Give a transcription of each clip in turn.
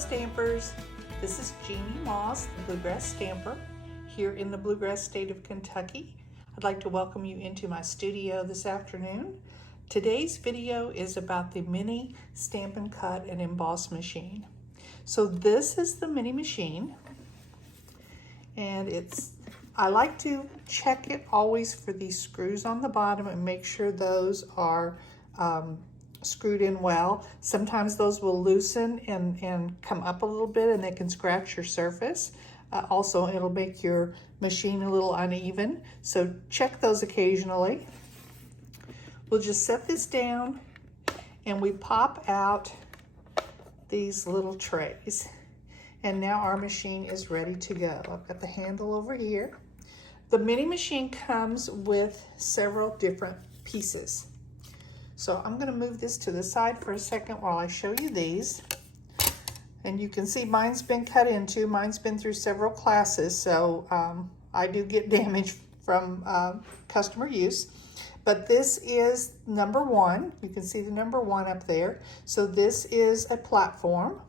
Stampers. This is Jeannie Moss, the Bluegrass Stamper, here in the Bluegrass state of Kentucky. I'd like to welcome you into my studio this afternoon. Today's video is about the mini Stampin' Cut and Emboss machine. So this is the mini machine, and I like to check it always for these screws on the bottom and make sure those are screwed in well. Sometimes those will loosen and come up a little bit, and they can scratch your surface. Also, it'll make your machine a little uneven, so check those occasionally. We'll just set this down and we pop out these little trays. And now our machine is ready to go. I've got the handle over here. The mini machine comes with several different pieces. So I'm gonna move this to the side for a second while I show you these. And you can see mine's been cut into, mine's been through several classes, so I do get damage from customer use. But this is number one. You can see the number one up there. So this is a platform.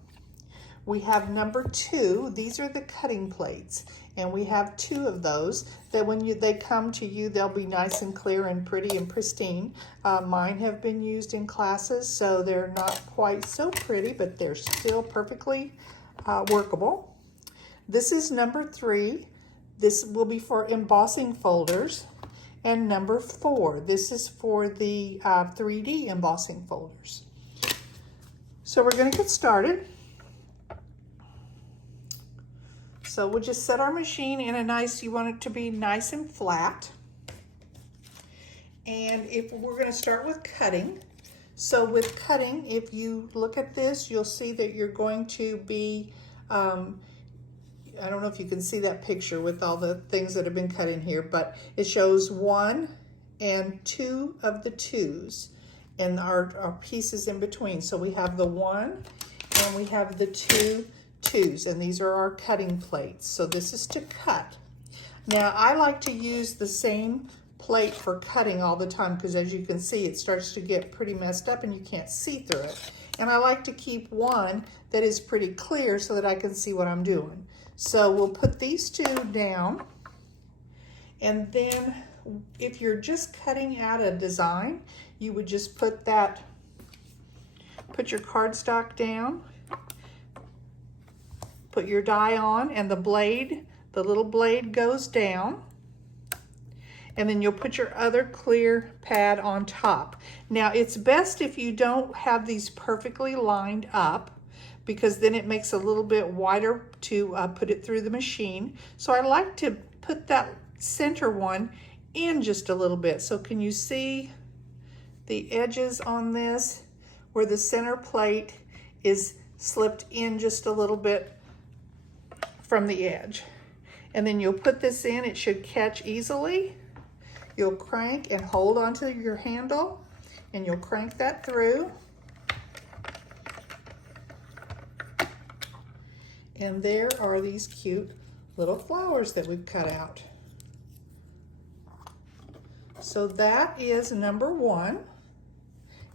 We have number two. These are the cutting plates, and we have two of those that when they come to you, they'll be nice and clear and pretty and pristine. Mine have been used in classes, so they're not quite so pretty, but they're still perfectly workable. This is number three. This will be for embossing folders. And number four, this is for the 3D embossing folders. So we're gonna get started. So we'll just set our machine in a nice, you want it to be nice and flat. And if we're gonna start with cutting. So with cutting, if you look at this, you'll see that you're going to be, I don't know if you can see that picture with all the things that have been cut in here, but it shows 1 and 2 of the 2s and our pieces in between. So we have the 1 and we have the 2 2s, and these are our cutting plates. So this is to cut. Now I like to use the same plate for cutting all the time because as you can see, it starts to get pretty messed up and you can't see through it. And I like to keep one that is pretty clear so that I can see what I'm doing. So we'll put these two down, and then if you're just cutting out a design, you would just put your cardstock down, put your die on, and the little blade goes down, and then you'll put your other clear pad on top. Now it's best if you don't have these perfectly lined up, because then it makes a little bit wider to put it through the machine. So I like to put that center one in just a little bit. So can you see the edges on this where the center plate is slipped in just a little bit from the edge? And then you'll put this in, it should catch easily. You'll crank and hold onto your handle, and you'll crank that through. And there are these cute little flowers that we've cut out. So that is number one,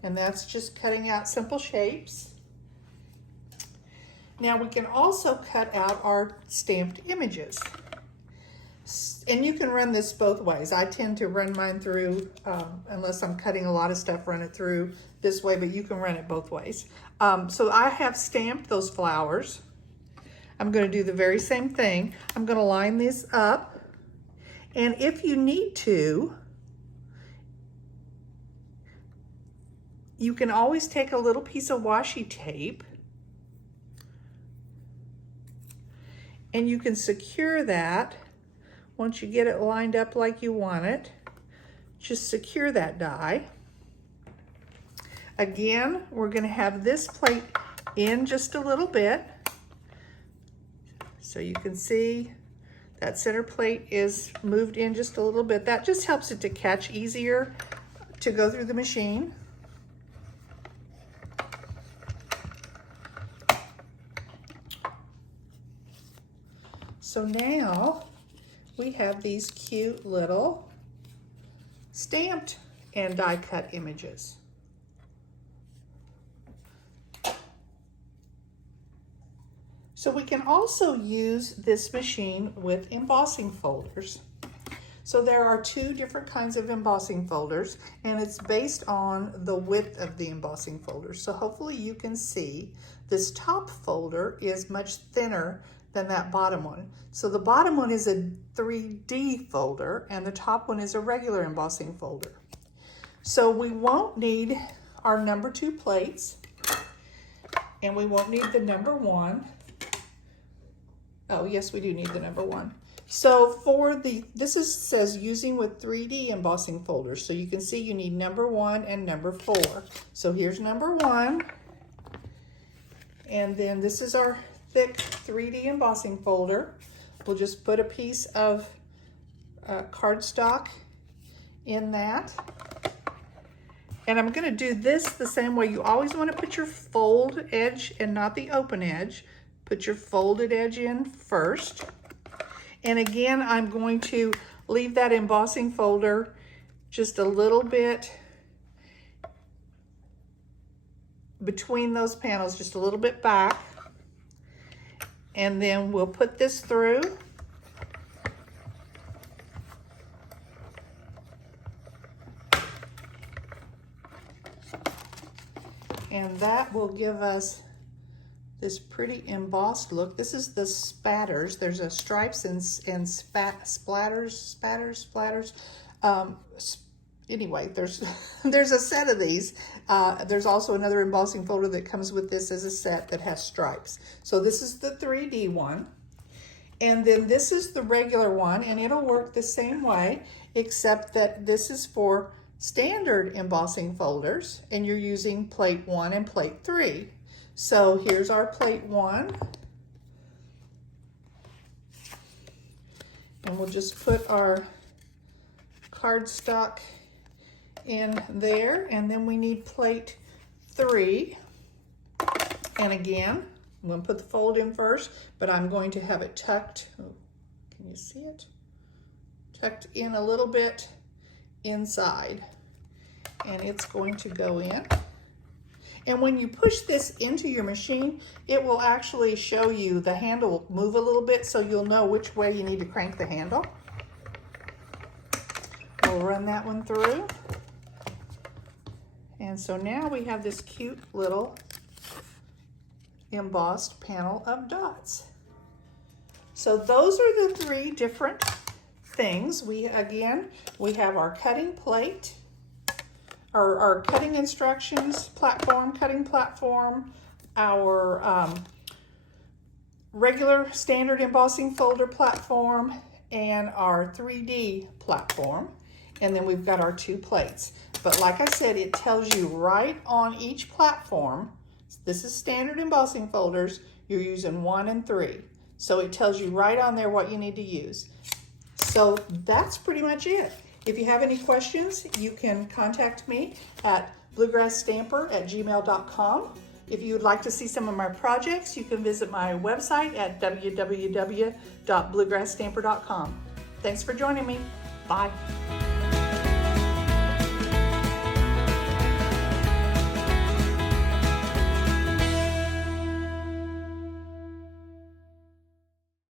and that's just cutting out simple shapes. Now we can also cut out our stamped images. And you can run this both ways. I tend to run mine through, unless I'm cutting a lot of stuff, run it through this way, but you can run it both ways. So I have stamped those flowers. I'm going to do the very same thing. I'm going to line this up, and if you need to, you can always take a little piece of washi tape and you can secure that. Once you get it lined up like you want it, just secure that die. Again, we're going to have this plate in just a little bit. So you can see that center plate is moved in just a little bit. That just helps it to catch easier to go through the machine. So now we have these cute little stamped and die cut images. So we can also use this machine with embossing folders. So there are two different kinds of embossing folders, and it's based on the width of the embossing folder. So hopefully you can see this top folder is much thinner than that bottom one. So the bottom one is a 3D folder, and the top one is a regular embossing folder. So we won't need our number 2 plates, and we won't need the number 1. Oh, yes, we do need the number 1. So for says using with 3D embossing folders. So you can see you need number 1 and number 4. So here's number 1. And then this is our thick 3D embossing folder. We'll just put a piece of cardstock in that. And I'm gonna do this the same way. You always wanna put your fold edge and not the open edge. Put your folded edge in first. And again, I'm going to leave that embossing folder just a little bit between those panels, just a little bit back. And then we'll put this through. And that will give us this pretty embossed look. This is the spatters. There's a stripes and splatters. Anyway, there's a set of these. There's also another embossing folder that comes with this as a set that has stripes. So this is the 3D one. And then this is the regular one, and it'll work the same way, except that this is for standard embossing folders, and you're using plate 1 and plate 3. So here's our plate 1. And we'll just put our cardstock in there, and then we need plate 3. And again, I'm going to put the fold in first, but I'm going to have it tucked. Oh, can you see it? Tucked in a little bit inside, and it's going to go in. And when you push this into your machine, it will actually show you, the handle will move a little bit, so you'll know which way you need to crank the handle. We'll run that one through. And so now we have this cute little embossed panel of dots. So those are the 3 different things. We have our cutting plate, our cutting instructions cutting platform, our regular standard embossing folder platform, and our 3D platform. And then we've got our 2 plates. But like I said, it tells you right on each platform, this is standard embossing folders, you're using 1 and 3. So it tells you right on there what you need to use. So that's pretty much it. If you have any questions, you can contact me at bluegrassstamper@gmail.com. If you would like to see some of my projects, you can visit my website at www.bluegrassstamper.com. Thanks for joining me. Bye.